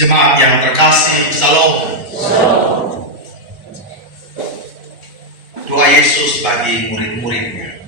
Jemaat yang terkasih, Shalom. Doa Yesus bagi murid-muridnya.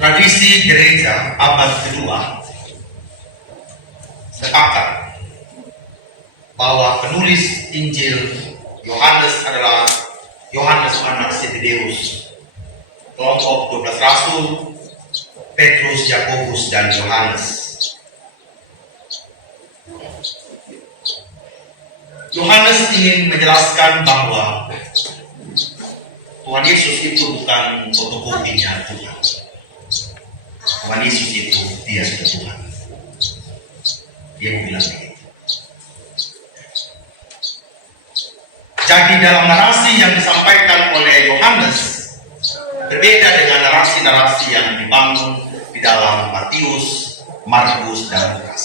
Tradisi gereja abad kedua sepakat bahwa penulis Injil Yohanes adalah Yohanes anak Zebedeus, kelompok 12 rasul, Petrus, Yakobus, dan Yohanes. Yohanes ingin menjelaskan bahwa Tuhan Yesus itu bukan fotokopinya Tuhan. Tuhan Yesus itu dia sudah Tuhan. Dia mau bilang begitu. Jadi dalam narasi yang disampaikan oleh Yohanes berbeda dengan narasi-narasi yang dibangun di dalam Matius, Markus, dan Lukas.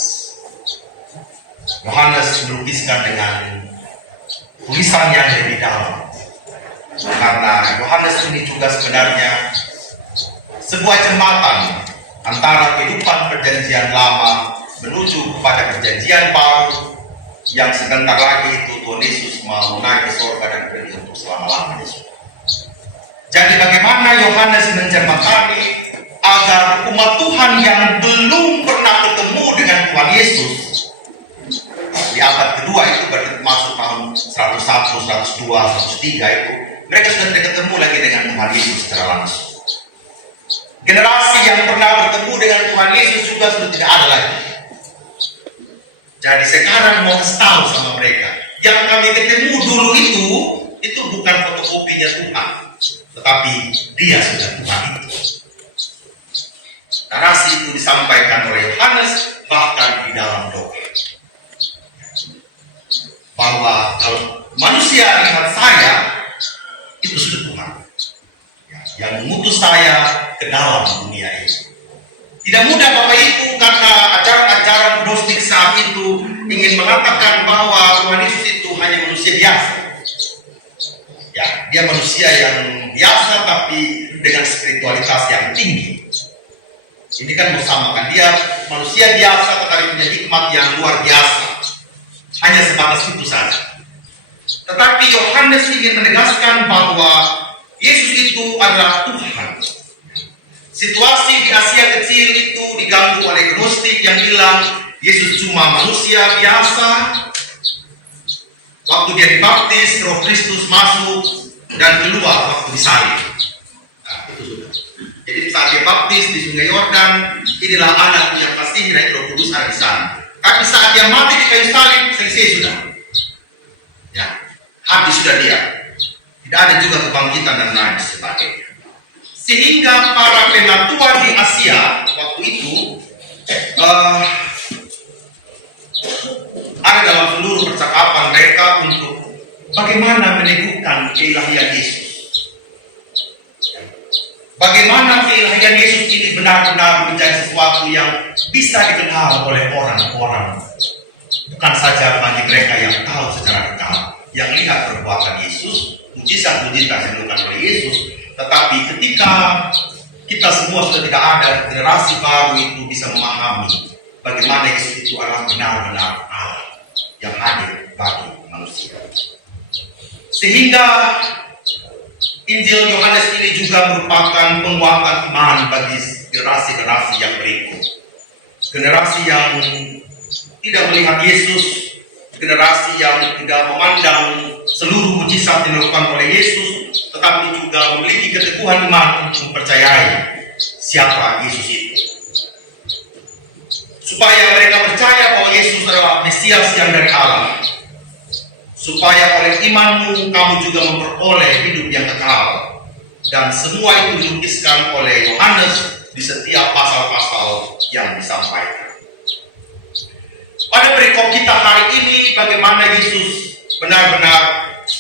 Yohanes melukiskan dengan tulisan yang lebih dalam, karena Yohanes ini juga sebenarnya sebuah jembatan antara kehidupan perjanjian lama menuju kepada perjanjian baru yang sebentar lagi itu Tuhan Yesus mau naik ke surga dan pergi untuk selama-lamanya. Jadi bagaimana Yohanes menjembatani agar umat Tuhan yang belum pernah ketemu dengan Tuhan Yesus di abad kedua itu berarti masuk tahun 101, 102, 103 itu mereka sudah tidak ketemu lagi dengan Tuhan Yesus secara langsung. Generasi yang pernah bertemu dengan Tuhan Yesus juga sudah tidak ada lagi. Jadi sekarang mau kasih tahu sama mereka, yang kami ketemu dulu itu bukan fotokopinya Tuhan, tetapi dia sudah Tuhan itu. Narasi itu disampaikan oleh Yohanes bahkan di dalam doa, bahwa kalau manusia lihat saya, itu sudah Tuhan yang mengutus saya ke dalam dunia ini. Tidak mudah Bapak Ibu, karena ajaran-ajaran gnostik saat itu ingin mengatakan bahwa Tuhan Yesus itu hanya manusia biasa. Ya, dia manusia yang biasa tapi dengan spiritualitas yang tinggi. Ini kan bersamakan dia manusia biasa tetapi punya hikmat yang luar biasa. Hanya sebatas itu saja. Tetapi Yohanes ingin menegaskan bahwa Yesus itu adalah Tuhan. Situasi di Asia Kecil itu diganggu oleh gnostik yang bilang Yesus cuma manusia biasa. Waktu dia dibaptis, Roh Kristus masuk dan keluar waktu disalib. Nah, itu sudah. Jadi saat dia baptis di Sungai Yordan, inilah anak yang kasih dan Roh Kudus ada di sana. Tapi saat dia mati di kayu salib, selesai sudah. Ya, habis sudah dia. Tidak ada juga kebangkitan dan lain sebagainya. Sehingga para penatua di Asia waktu itu ada dalam seluruh percakapan mereka untuk bagaimana meneguhkan keilahian Yesus. Bagaimana keilahian Yesus ini benar-benar menjadi sesuatu yang bisa dikenal oleh orang-orang. Bukan saja bagi mereka yang tahu secara dekat, yang lihat perbuatan Yesus, mujizat-mujizat yang dilakukan oleh Yesus. Tetapi ketika kita semua sudah tidak ada, generasi baru itu bisa memahami bagaimana Yesus itu adalah benar-benar Allah yang hadir bagi manusia. Sehingga Injil Yohanes ini juga merupakan penguatan iman bagi generasi-generasi yang berikut. Generasi yang tidak melihat Yesus, generasi yang tidak memandang seluruh mujizat yang dilakukan oleh Yesus, tetapi juga memiliki keteguhan iman untuk mempercayai siapa Yesus itu. Supaya mereka percaya bahwa Yesus adalah Mesias yang dari Allah. Supaya oleh imanmu kamu juga memperoleh hidup yang kekal. Dan semua itu dilukiskan oleh Yohanes di setiap pasal-pasal yang disampaikan. Pada perikop kita hari ini, bagaimana Yesus benar-benar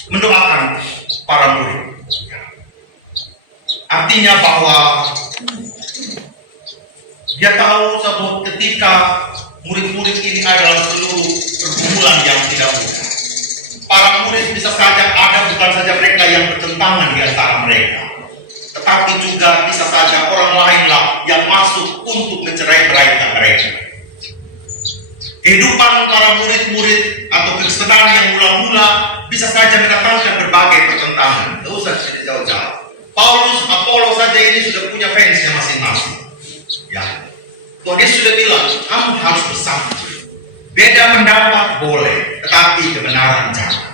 mendoakan para murid. Artinya bahwa dia tahu bahwa ketika murid-murid ini adalah seluruh pergumulan yang tidak mudah. Para murid bisa saja ada bukan saja mereka yang bertentangan di antara mereka, tetapi juga bisa saja orang lainlah yang masuk untuk mencerai-beraikan mereka. Kehidupan para murid-murid atau Kristenan yang mula-mula bisa saja mendatangkan berbagai pertentangan. Tidak usah jauh-jauh. Paulus, Apollos saja ini sudah punya fansnya masing-masing. Ya, Tuhan Yesus sudah bilang, kamu harus bersama. Beda pendapat boleh, tetapi kebenaran jangan.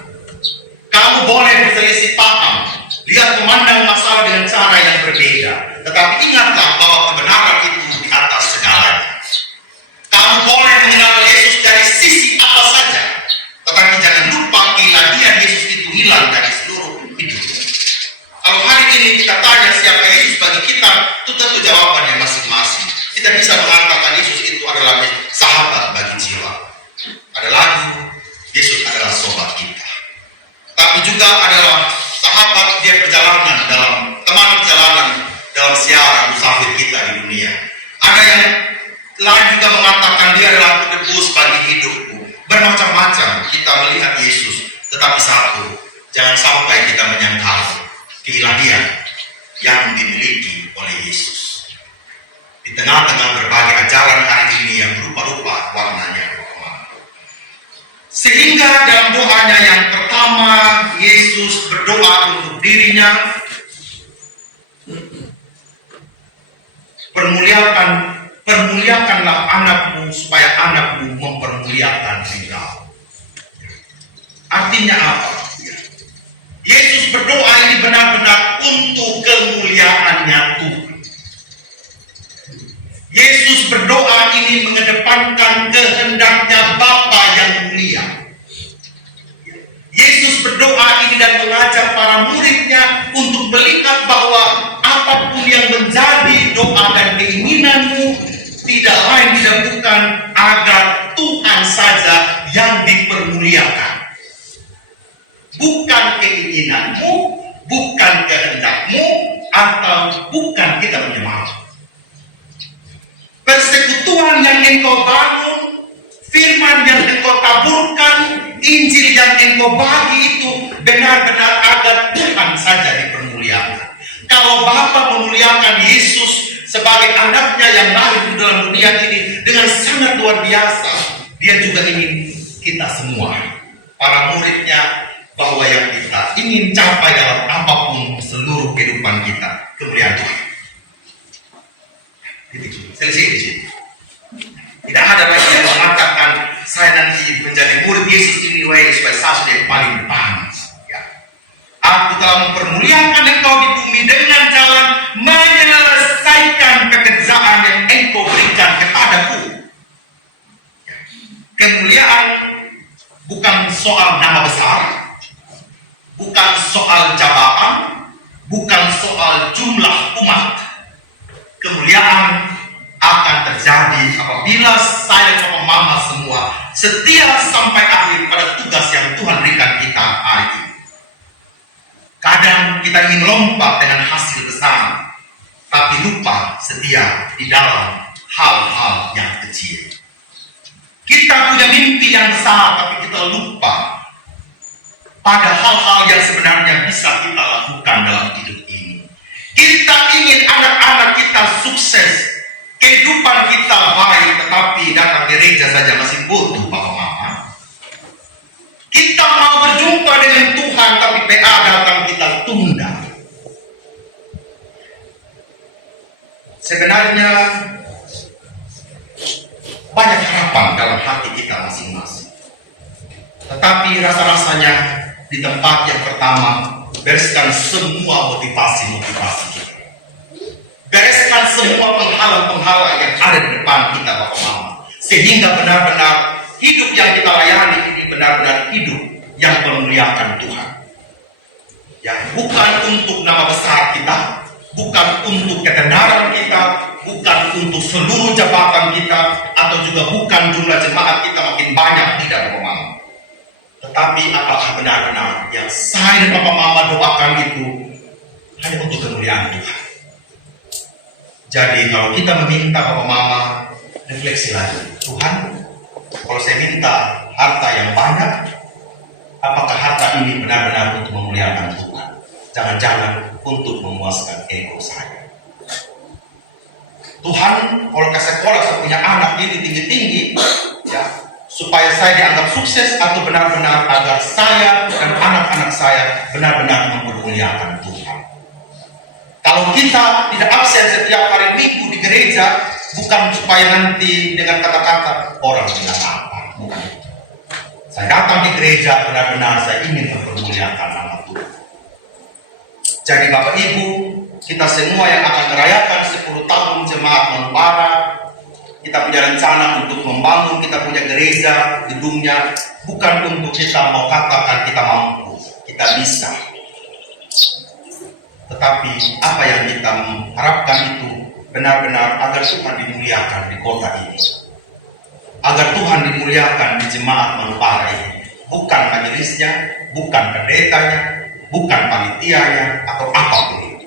Kamu boleh berselisih paham, lihat memandang masalah dengan cara yang berbeda, tetapi ingatlah bahwa kebenaran itu di atas segalanya. Kamu boleh mengenal Yesus dari sisi apa saja, tetapi jangan lupa keiladian Yesus itu hilang dari seluruh hidup. Kalau hari ini kita tanya siapa Yesus bagi kita, itu tentu jawabannya masing-masing. Kita bisa mengatakan Yesus itu adalah sahabat bagi jiwa. Ada lagu, Yesus adalah sobat kita. Tapi juga adalah sahabat dia perjalanan dalam teman perjalanan dalam siaran musafir kita di dunia. Ada yang lain juga mengatakan dia adalah penebus bagi hidupku. Bermacam-macam kita melihat Yesus, tetapi satu, jangan sampai kita menyangkal keilahian yang dimiliki oleh Yesus. Di tengah-tengah berbagai ajaran hari ini yang berupa-rupa warnanya. Sehingga dalam doanya yang pertama, Yesus berdoa untuk dirinya, permuliakanlah anakmu supaya anakmu mempermuliakan engkau. Artinya apa? Yesus berdoa ini benar-benar untuk kemuliaannya Tuhan. Yesus berdoa ini mengedepankan kehendaknya Bapa yang mulia. Yesus berdoa ini dan mengajak para muridnya untuk melihat bahwa apapun yang menjadi doa dan keinginanmu tidak lain tidak bukan agar Tuhan saja yang dipermuliakan. Bukan keinginanmu, bukan kehendakmu, atau bukan kita punya mau. Persekutuan yang engkau bangun, firman yang engkau taburkan, Injil yang engkau bagi itu benar-benar agar Tuhan saja dipermuliakan. Kalau Bapa memuliakan Yesus sebagai anaknya yang lahir di dalam dunia ini dengan sangat luar biasa, dia juga ingin kita semua, para muridnya, bahwa yang kita ingin capai dalam apapun seluruh kehidupan kita, kemuliaan Tuhan. Selesai di sini. Tidak ada lagi yang mengatakan saya nanti menjadi murid Yesus ini supaya saya sudah yang paling depan. Ya. Aku telah mempermuliakan engkau di bumi dengan jalan menyelesaikan pekerjaan yang engkau berikan kepadaku. Ya. Kemuliaan bukan soal nama besar, bukan soal jabatan, bukan soal jumlah umat. Kemuliaan akan terjadi apabila saya dan Papa Mama semua setia sampai akhir pada tugas yang Tuhan berikan kita hari ini. Kadang kita ingin lompat dengan hasil besar, tapi lupa setia di dalam hal-hal yang kecil. Kita punya mimpi yang besar, tapi kita lupa pada hal-hal yang sebenarnya bisa kita lakukan dalam hidup ini. Kita ingin anak-anak kita sukses, kehidupan kita baik, tetapi datang gereja saja masih butuh Papa Mama. Kita mau berjumpa dengan Tuhan, tapi PA datang kita tunda. Sebenarnya banyak harapan dalam hati kita masing-masing. Tetapi rasa-rasanya di tempat yang pertama, bereskan semua motivasi-motivasi kita. Bereskan semua penghalang-penghalang yang ada di depan kita, Bapak Mama. Sehingga benar-benar hidup yang kita layani ini benar-benar hidup yang memuliakan Tuhan. Ya, bukan untuk nama besar kita, bukan untuk ketenaran kita, bukan untuk seluruh jabatan kita, atau juga bukan jumlah jemaat kita makin banyak, tidak, Bapak Mama. Tetapi apakah benar-benar yang saya dan Papa Mama doakan itu hanya untuk kemuliaan Tuhan? Jadi kalau kita meminta Papa Mama, refleksi lagi. Tuhan, kalau saya minta harta yang banyak, apakah harta ini benar-benar untuk memuliakan Tuhan? Jangan-jangan untuk memuaskan ego saya. Tuhan, kalau ke sekolah saya punya anak ini tinggi-tinggi, ya, supaya saya dianggap sukses atau benar-benar agar saya dan anak-anak saya benar-benar mempermuliakan Tuhan. Kalau kita tidak absen setiap hari Minggu di gereja, bukan supaya nanti dengan kata-kata orang bilang apa, bukan. Saya datang di gereja benar-benar saya ingin mempermuliakan nama Tuhan. Jadi Bapak Ibu, kita semua yang akan merayakan 10 tahun Jemaat Manubara, kita punya rencana untuk membangun, kita punya gereja, gedungnya, bukan untuk kita mau katakan kita mampu, kita bisa. Tetapi apa yang kita harapkan itu benar-benar agar Tuhan dimuliakan di kota ini. Agar Tuhan dimuliakan di Jemaat Manubara ini. Bukan majelisnya, bukan pendetanya, bukan panitianya, atau apapun itu.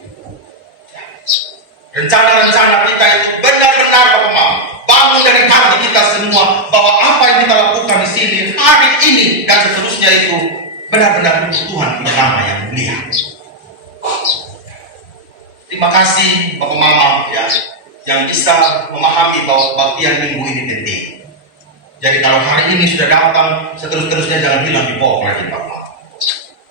Rencana-rencana kita itu benar-benar Bapak Mama, bangun dari hati kita semua bahwa apa yang kita lakukan di sini hari ini dan seterusnya itu benar-benar untuk Tuhan punya nama yang mulia. Terima kasih Bapak Mama ya, yang bisa memahami bahwa kebaktian minggu ini penting. Jadi kalau hari ini sudah datang, seterusnya jangan bilang dibawa lagi Bapak.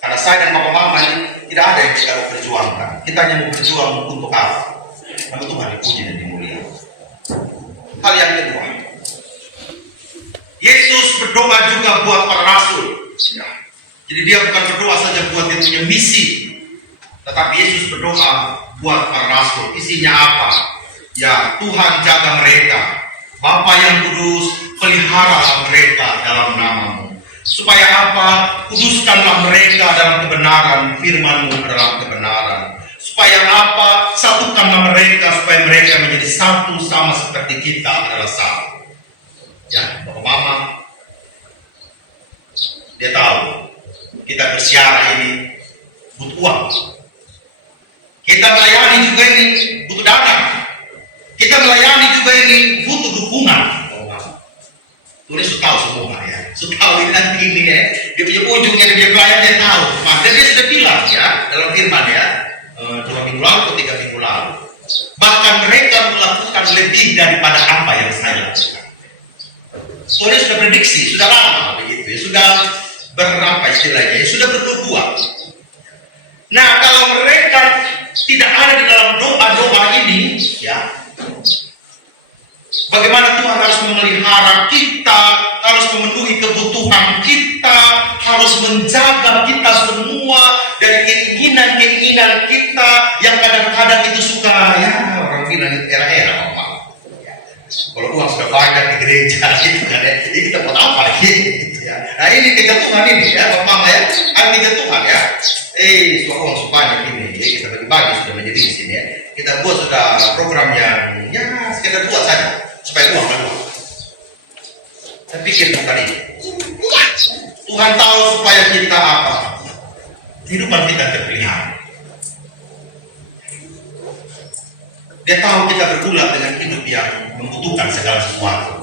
Karena saya dan Bapak Mama ini tidak ada yang kita berjuangkan. Kita hanya mau berjuang untuk apa? Nama Tuhan dipuji dan dimuliakan. Hal yang kedua, Yesus berdoa juga buat para rasul. Ya. Jadi dia bukan berdoa saja buat dia punya misi, tetapi Yesus berdoa buat para rasul. Isinya apa? Ya, Tuhan jaga mereka. Bapa yang kudus, peliharalah mereka dalam nama-Mu. Supaya apa? Kuduskanlah mereka dalam kebenaran, firman-Mu dalam kebenaran. Supaya apa? Satukanlah mereka supaya mereka menjadi satu sama seperti kita adalah satu. Ya, Bapak Mama, dia tahu kita bersiara ini butuh uang. Kita melayani juga ini butuh dana. Kita melayani juga ini butuh dukungan. Tulis sudah tahu semua ya. Sudah tahu ini nanti ini ya. Dia punya ujungnya, dia pelayannya tahu. Dan dia sudah bilang ya dalam firman ya. 2 minggu lalu atau 3 minggu lalu. Bahkan mereka melakukan lebih daripada apa yang saya lakukan. Soalnya sudah prediksi, sudah lama begitu ya. Sudah berapa istilahnya, sudah berbuat. Nah kalau mereka tidak ada di dalam doa-doa ini ya, bagaimana Tuhan harus memelihara kita, harus memenuhi kebutuhan kita, harus menjaga kita semua dari keinginan-keinginan kita yang kadang-kadang itu suka ya orang bilang itu era-era Bapak. Kalau uang sudah banyak di gereja gitu kan ya, ini kita buat apa gitu ya. Nah ini kejatuhan ini ya Bapak ya, arti kejatuhan ya. Sudah uang sudah banyak ini, kita bagi-bagi sudah menjadi di sini ya. Kita buat sudah program yang ya sekedar buat saja supaya uang keluar. Saya pikir bukan ini. Tuhan tahu supaya kita apa? Kehidupan kita terpelihara. Dia tahu kita bergulat dengan hidup yang membutuhkan segala sesuatu.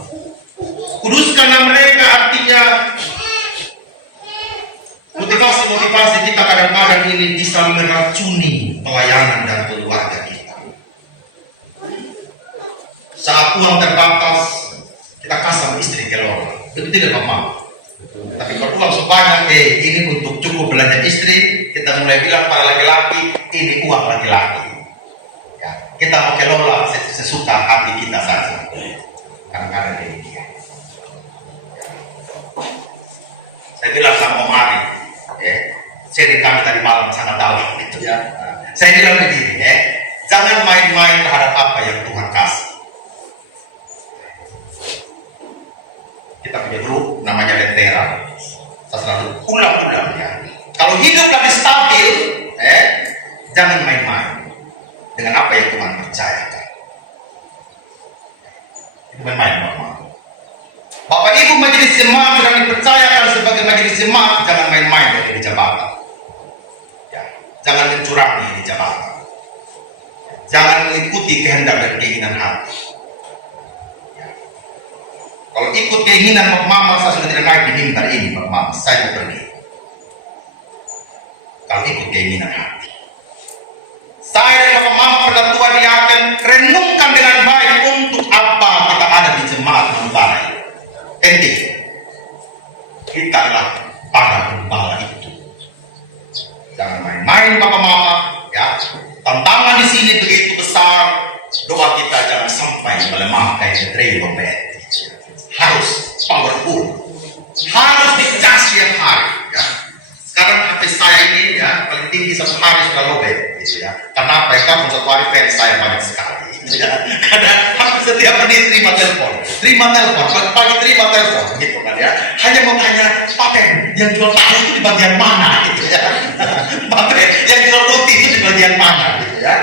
Kuduskanlah mereka artinya motivasi-motivasi kita kadang-kadang ini bisa meracuni pelayanan dan keluarga kita. Saat uang terbatas, kita kasih sama istri keluar. Itu tidak apa-apa. Tapi kalau uang sebanyak, ini untuk cukup belanja istri, kita mulai bilang para laki-laki, ini uang laki-laki. Ya, kita mau kelola sesuka hati kita saja. Kadang-kadang demikian. Saya bilang sama Om Ari, sering kami tadi malam sangat dalam gitu ya. Saya bilang begini, jangan main-main terhadap apa yang Tuhan kasih. Kita punya grup namanya Lentera. Saya selalu ulang-ulang ya. Kalau hidup lagi stabil, jangan main-main dengan apa yang Tuhan percayakan. Itu main-main Bapak. Bapak Ibu majelis jemaat sedang dipercayakan sebagai majelis jemaat, jangan main-main dari jabatan. Ya, jangan mencurangi di jabatan. Jangan mengikuti kehendak dan keinginan hati. Kalau ikut keinginan Bapak Mama, saya sudah tidak naik di mimbar ini Bapak Mama, saya mau pergi. Kalau ikut keinginan hati, saya dan Bapak Mama pada Tuhan yang akan renungkan dengan baik untuk apa kita ada di Jemaat Manubara ini. Penting. Kita adalah para gembala itu. Jangan main-main Bapak Mama, ya. Tantangan di sini begitu besar. Doa kita jangan sampai melemah kayak Drelomet. Harus powerful, harus dicas tiap hari, ya. Sekarang HP saya ini, ya, paling tinggi satu hari sudah lobet, gitu ya. Karena apa? Karena satu hari fans saya banyak sekali, gitu ya. Karena hampir setiap menit terima telepon, pagi terima telepon, gitu kan ya. Hanya mau tanya, Pak Ben, yang jual tahu itu di bagian mana, gitu ya. Pak Ben, yang jual roti itu di bagian mana, gitu ya.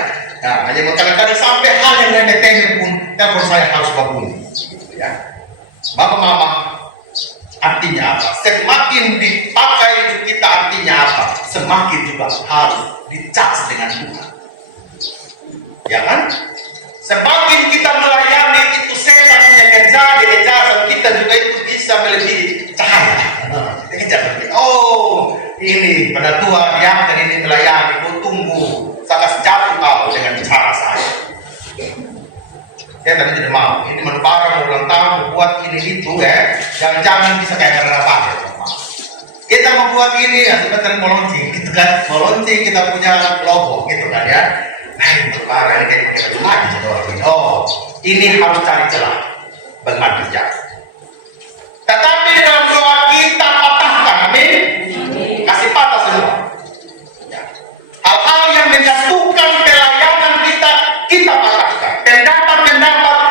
Nah, hanya mau kadang-kadang sampai hal yang remeh-temeh pun telepon saya harus berbunyi, gitu ya. Bapak Mama, artinya apa? Semakin dipakai hidup kita artinya apa? Semakin juga harus dicas dengan Tuhan. Ya kan? Semakin kita melayani itu setan punya kejahat, kita juga itu bisa melebihi cahaya. Oh, ini pada Tuhan yang dan ini melayani, kau tunggu, saya jatuh kau dengan cara saya. Saya tadi tidak mau, ini barang ulang tahun, buat ini itu ya, jangan bisa kayak karena apa ya. Kita mau buat ini ya, sebentar mau launching, gitu kan, mau launching kita punya logo, gitu kan ya. Barang ini kayak kita lagi ini. Oh, ini harus cari celah, bagaimana kerja. Tetapi dalam doa kita patahkan, amin. Kasih patah semua. Ya. Hal-hal yang menjatuhkan pelayanan kita patahkan. Pendapat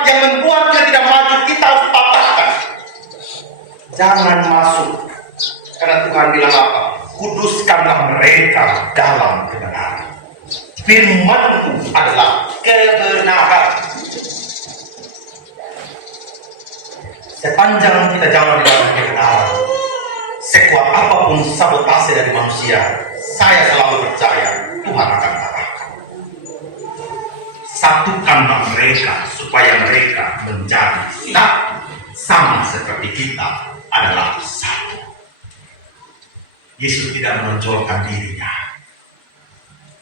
yang membuat kita tidak maju, kita harus patahkan. Jangan masuk. Karena Tuhan bilang apa? Kuduskanlah mereka dalam kebenaran. Firman-Ku adalah kebenaran. Sepanjang kita jalan di dalam kebenaran, sekuat apapun sabotase dari manusia, saya selalu percaya Tuhan akan kalahkan. Satukanlah mereka supaya mereka menjadi satu, sama seperti kita adalah satu. Yesus tidak menonjolkan dirinya.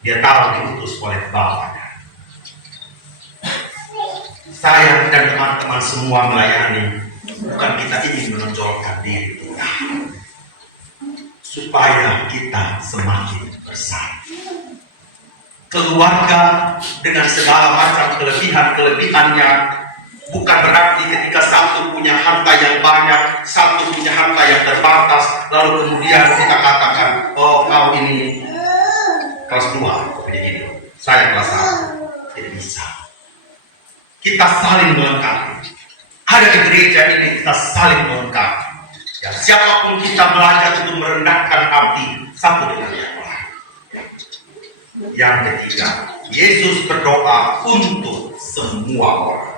Dia tahu diutus oleh Bapaknya. Saya dan teman-teman semua melayani, bukan kita ingin menonjolkan diri kita, supaya kita semakin bersatu. Keluarga dengan segala macam kelebihan-kelebihannya, bukan berarti ketika satu punya harta yang banyak, satu punya harta yang terbatas, lalu kemudian kita katakan, oh kau ini kelas 2, begini, saya kelas 1. Tidak bisa. Kita saling melengkapi. Ada di gereja ini kita saling melengkapi. Ya, siapapun kita belajar untuk merendahkan hati satu dengan yang lain. Yang ketiga, Yesus berdoa untuk semua orang.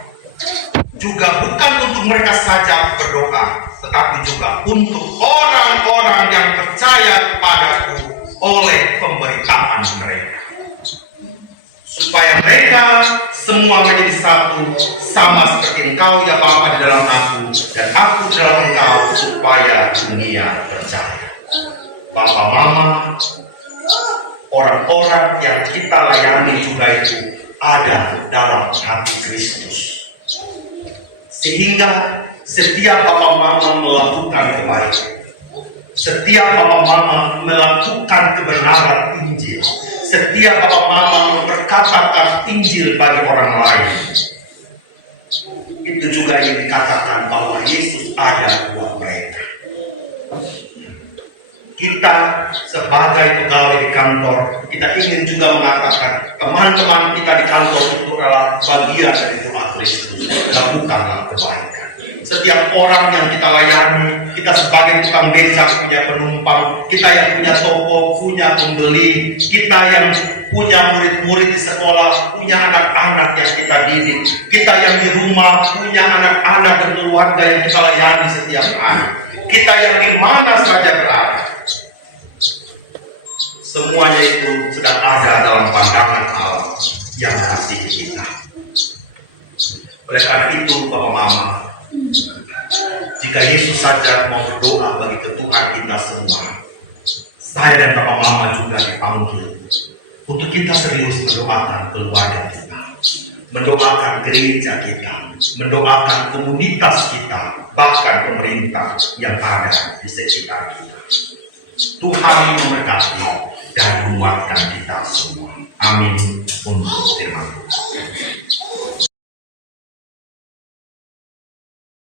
Juga bukan untuk mereka saja berdoa, tetapi juga untuk orang-orang yang percaya kepadaku oleh pemberitaan mereka, supaya mereka semua menjadi satu, sama seperti Engkau ya Bapa di dalam aku dan aku di dalam Engkau, supaya dunia percaya. Bapak Mama, orang-orang yang kita layani juga itu ada dalam hati Kristus, sehingga setiap Bapak Mama melakukan kebaikan, setiap Bapak Mama melakukan kebenaran Injil, setiap Bapak Mama memperkatakan Injil bagi orang lain, itu juga yang dikatakan bahwa Yesus ada buat mereka. Kita sebagai pegawai di kantor, kita ingin juga mengatakan teman-teman kita di kantor itu adalah bagian dari doa Kristus. Lakukanlah kebaikan. Setiap orang yang kita layani, kita sebagai tukang becak punya penumpang, kita yang punya toko, punya pembeli, kita yang punya murid-murid di sekolah, punya anak-anak yang kita didik, kita yang di rumah punya anak-anak dan keluarga yang kita layani setiap hari, kita yang di mana saja berada. Semuanya itu sedang ada dalam pandangan Allah yang mengasihi kita. Oleh karena itu, Bapak Mama, jika Yesus saja mau berdoa bagi ketuhan kita semua, saya dan Bapak Mama juga dipanggil untuk kita serius mendoakan keluarga kita, mendoakan gereja kita, mendoakan komunitas kita, bahkan pemerintah yang ada di sekitar kita. Tuhan memberkati dan menguatkan kita semua. Amin. Untuk firman Tuhan.